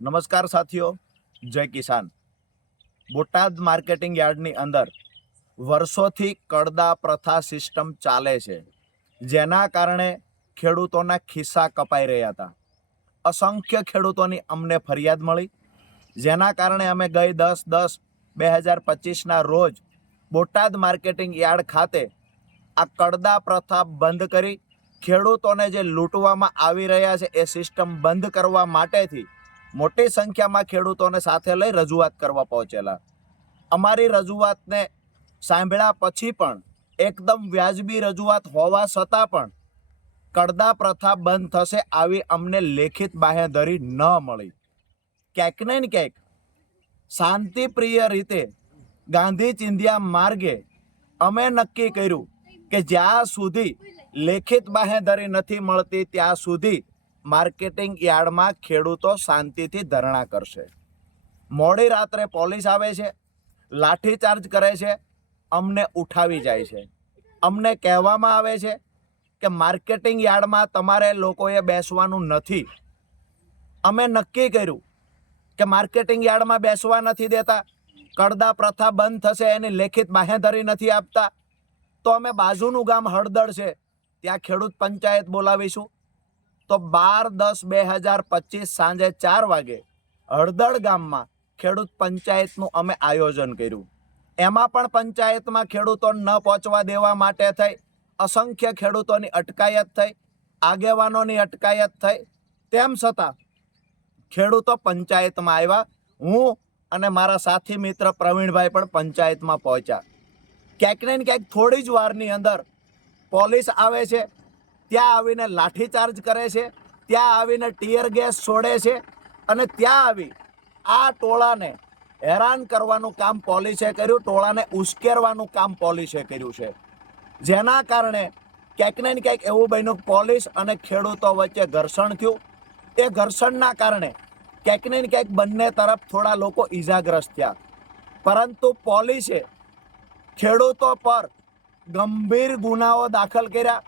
નમસ્કાર સાથીઓ, જય કિસાન। બોટાદ માર્કેટિંગ યાર્ડની અંદર વર્ષોથી કડદા પ્રથા સિસ્ટમ ચાલે છે, જેના કારણે ખેડૂતોના ખિસ્સા કપાઈ રહ્યા હતા। અસંખ્ય ખેડૂતોની અમને ફરિયાદ મળી, જેના કારણે અમે ગઈ 10/10/2025ના રોજ બોટાદ માર્કેટિંગ યાર્ડ ખાતે આ કડદા પ્રથા બંધ કરી ખેડૂતોને જે લૂંટવામાં આવી રહ્યા છે એ સિસ્ટમ બંધ કરવા માટેથી મોટી સંખ્યામાં ખેડૂતોને સાથે લઈ રજૂઆત કરવા પહોંચેલા। અમારી રજૂઆતને સાંભળ્યા પછી પણ એકદમ વ્યાજબી રજૂઆત હોવા છતાં પણ કડદા પ્રથા બંધ થશે આવી અમને લેખિત બાંહેધરી ન મળી। ક્યાંક ને ક્યાંક શાંતિપ્રિય રીતે ગાંધી ચિંધ્યા માર્ગે અમે નક્કી કર્યું કે જ્યાં સુધી લેખિત બાંહેધરી નથી મળતી ત્યાં સુધી માર્કેટિંગ યાર્ડમાં ખેડૂતો શાંતિથી ધરણા કરશે। મોડી રાત્રે પોલીસ આવે છે, લાઠીચાર્જ કરે છે, અમને ઉઠાવી જાય છે। અમને કહેવામાં આવે છે કે માર્કેટિંગ યાર્ડમાં તમારે લોકોએ બેસવાનું નથી। અમે નક્કી કર્યું કે માર્કેટિંગ યાર્ડમાં બેસવા નથી દેતા, કડદા પ્રથા બંધ થશે એની લેખિત બાંહેધરી નથી આપતા, તો અમે બાજુનું ગામ હળદળ છે ત્યાં ખેડૂત પંચાયત બોલાવીશું। તો 12/10/2025 સાંજે 4 વાગે હળદળ ગામમાં ખેડૂત પંચાયતનું અમે આયોજન કર્યું। એમાં પણ પંચાયતમાં ખેડૂતો ન પહોંચવા દેવા માટે થઈ અસંખ્ય ખેડૂતોની અટકાયત થઈ, આગેવાનોની અટકાયત થઈ, તેમ છતાં ખેડૂતો પંચાયતમાં આવ્યા। હું અને મારા સાથી મિત્ર પ્રવીણભાઈ પણ પંચાયતમાં પહોંચ્યા। ક્યાંક ને ક્યાંક થોડી જ વારની અંદર પોલીસ આવે છે, ત્યાં આવીને લાઠીચાર્જ કરે છે, ત્યાં આવીને ટીયર ગેસ છોડે છે અને ત્યાં આવી આ ટોળાને હેરાન કરવાનું કામ પોલીસે કર્યું, ટોળાને ઉશ્કેરવાનું કામ પોલીસે કર્યું છે। જેના કારણે ક્યાંક ને ક્યાંક એવું બન્યું પોલીસ અને ખેડૂતો વચ્ચે ઘર્ષણ થયું। એ ઘર્ષણના કારણે ક્યાંક ને ક્યાંક બંને તરફ થોડા લોકો ઈજાગ્રસ્ત થયા, પરંતુ પોલીસે ખેડૂતો પર ગંભીર ગુનાઓ દાખલ કર્યા,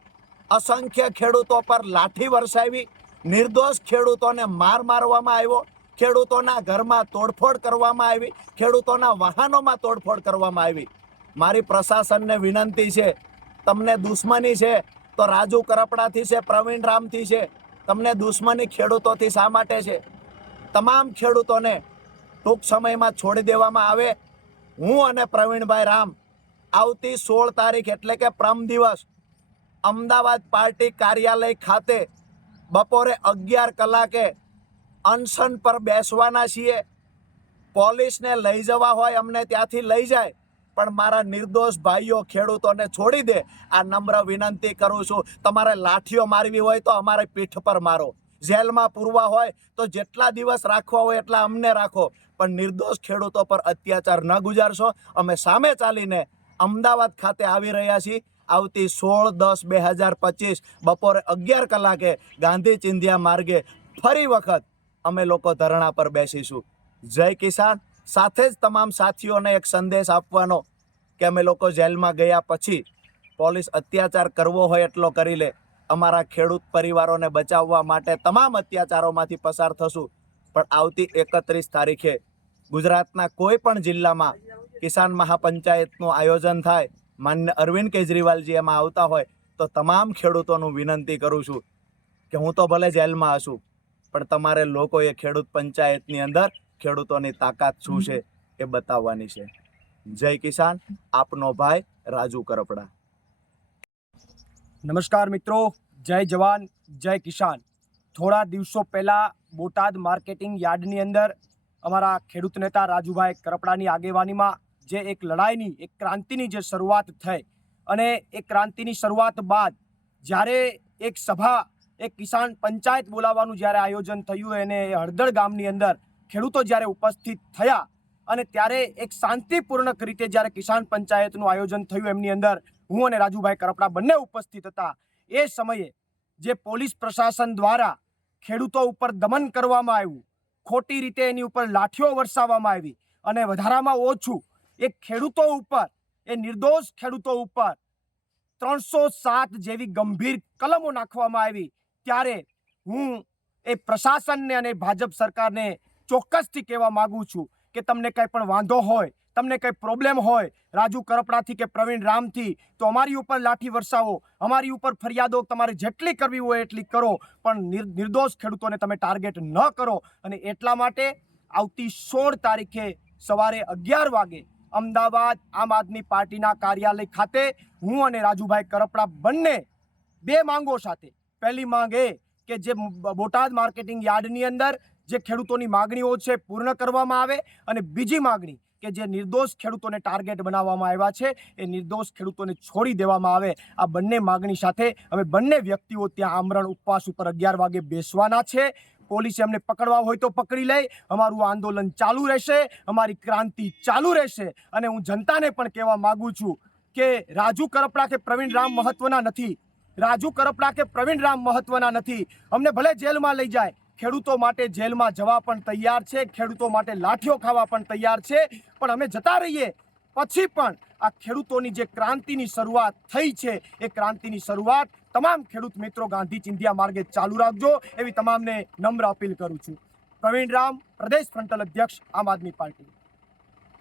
અસંખ્ય ખેડૂતો પર લાઠી વરસાવી, નિર્દોષ ખેડૂતોને મારવામાં આવ્યો, ખેડૂતોના ઘરમાં તોડફોડ કરવામાં આવી, ખેડૂતોના વાહનોમાં તોડફોડ કરવામાં આવી। મારી પ્રશાસનને વિનંતી છે, તમને દુશ્મની છે તો રાજુ કરપડાથી છે, પ્રવીણ રામથી છે, તમને દુશ્મની ખેડૂતોથી શા માટે છે? તમામ ખેડૂતોને ટૂંક સમયમાં છોડી દેવામાં આવે। હું અને પ્રવીણભાઈ રામ આવતી 16 તારીખ એટલે કે પરમ દિવસ અમદાવાદ પાર્ટી કાર્યાલય ખાતે બપોરે 11 કલાકે અનશન પર બેસવાના છીએ। પોલીસને લઈ જવા હોય અમને ત્યાંથી લઈ જાય, પણ મારા નિર્દોષ ભાઈઓ ખેડૂતોને છોડી દે આ નમ્ર વિનંતી કરું છું। તમારે લાઠીઓ મારવી હોય તો અમારે પીઠ પર મારો, જેલમાં પૂરવા હોય તો જેટલા દિવસ રાખવા હોય એટલા અમને રાખો, પણ નિર્દોષ ખેડૂતો પર અત્યાચાર ન ગુજારશો। અમે સામે ચાલીને અમદાવાદ ખાતે આવી રહ્યા છીએ। આવતી 16/10/2025 બપોરે 11 કલાકે ગાંધી ચિંધ્યા માર્ગે ફરી વખત અમે લોકો ધરણા પર બેસીશું। જય કિસાન। સાથે જ તમામ સાથીઓને એક સંદેશ આપવાનો કે અમે લોકો જેલમાં ગયા પછી પોલીસ અત્યાચાર કરવો હોય એટલો કરી લે, અમારા ખેડૂત પરિવારોને બચાવવા માટે તમામ અત્યાચારોમાંથી પસાર થશું, પણ આવતી 31 તારીખે ગુજરાતના કોઈ પણ જિલ્લામાં કિસાન મહાપંચાયતનું આયોજન થાય, માન્ય અરવિંદ કેજરીવાલજી એમાં આવતા હોય તો તમામ ખેડૂતોનું વિનંતી કરું છું કે હું તો ભલે જેલમાં હશું, પણ તમારે લોકોએ ખેડૂત પંચાયતની અંદર ખેડૂતોની તાકાત શું છે એ બતાવવાની છે। જય કિસાન। આપનો ભાઈ રાજુ કરપડા। નમસ્કાર મિત્રો, જય જવાન જય કિસાન। થોડા દિવસો પહેલા બોટાદ માર્કેટિંગ યાર્ડની અંદર અમારા ખેડૂત નેતા રાજુભાઈ કરપડાની આગેવાનીમાં જે એક લડાઈની, એક ક્રાંતિની જે શરૂઆત થઈ, અને એ ક્રાંતિની શરૂઆત બાદ જ્યારે એક સભા, એક કિસાન પંચાયત બોલાવવાનું જ્યારે આયોજન થયું અને હળદળ ગામની અંદર ખેડૂતો જ્યારે ઉપસ્થિત થયા અને ત્યારે એક શાંતિપૂર્ણક રીતે જ્યારે કિસાન પંચાયતનું આયોજન થયું, એમની અંદર હું અને રાજુભાઈ કરપડા બંને ઉપસ્થિત હતા। એ સમયે જે પોલીસ પ્રશાસન દ્વારા ખેડૂતો ઉપર દમન કરવામાં આવ્યું, ખોટી રીતે એની ઉપર લાઠીઓ વરસાવવામાં આવી અને વધારામાં ઓછું એ ખેડૂતો ઉપર, એ નિર્દોષ ખેડૂતો ઉપર 307 જેવી ગંભીર કલમો નાખવામાં આવી, ત્યારે હું એ પ્રશાસનને અને ભાજપ સરકારને ચોક્કસથી કહેવા માગું છું કે તમને કંઈ પણ વાંધો હોય, તમને કંઈ પ્રોબ્લેમ હોય રાજુ કરપડાથી કે પ્રવીણ રામથી, તો અમારી ઉપર લાઠી વરસાવો, અમારી ઉપર ફરિયાદો તમારે જેટલી કરવી હોય એટલી કરો, પણ નિર્દોષ ખેડૂતોને તમે ટાર્ગેટ ન કરો. અને એટલા માટે આવતી 16 તારીખે સવારે 11 વાગે અમદાવાદ આમ આદમી પાર્ટીના કાર્યાલય ખાતે હું અને રાજુભાઈ કરપડા બંને 2 માંગો સાથે, પહેલી માંગ એ કે જે બોટાદ માર્કેટિંગ યાર્ડની અંદર જે ખેડૂતોની માગણીઓ છે પૂર્ણ કરવામાં આવે, અને બીજી માગણી કે જે નિર્દોષ ખેડૂતોને ટાર્ગેટ બનાવવામાં આવ્યા છે એ નિર્દોષ ખેડૂતોને છોડી દેવામાં આવે. આ બંને માગણી સાથે અમે બંને વ્યક્તિઓ ત્યાં આમરણ ઉપવાસ ઉપર 11 વાગે બેસવાના છે. પોલીસે અમને પકડવા હોય તો પકડી લે, અમારું આંદોલન ચાલુ રહેશે, અમારી ક્રાંતિ ચાલુ રહેશે. અને હું જનતાને પણ કહેવા માંગુ છું કે રાજુ કરપડા કે પ્રવીણ રામ મહત્વના નથી, રાજુ કરપડા કે પ્રવીણ રામ મહત્વના નથી. અમને ભલે જેલમાં લઈ જાય, ખેડૂતો માટે જેલમાં જવા પણ તૈયાર છે, ખેડૂતો માટે લાઠીઓ ખાવા પણ તૈયાર છે, પણ અમે જતા રહીએ પછી પણ આ ખેડૂતોની જે ક્રાંતિની શરૂઆત થઈ છે એ ક્રાંતિની શરૂઆત તમામ ખેડૂત મિત્રો ગાંધી ચિંધ્યા માર્ગે ચાલુ રાખજો એવી તમામને નમ્ર અપીલ કરું છું. પ્રવીણ રામ, પ્રદેશ ફ્રન્ટલ અધ્યક્ષ, આમ આદમી પાર્ટી.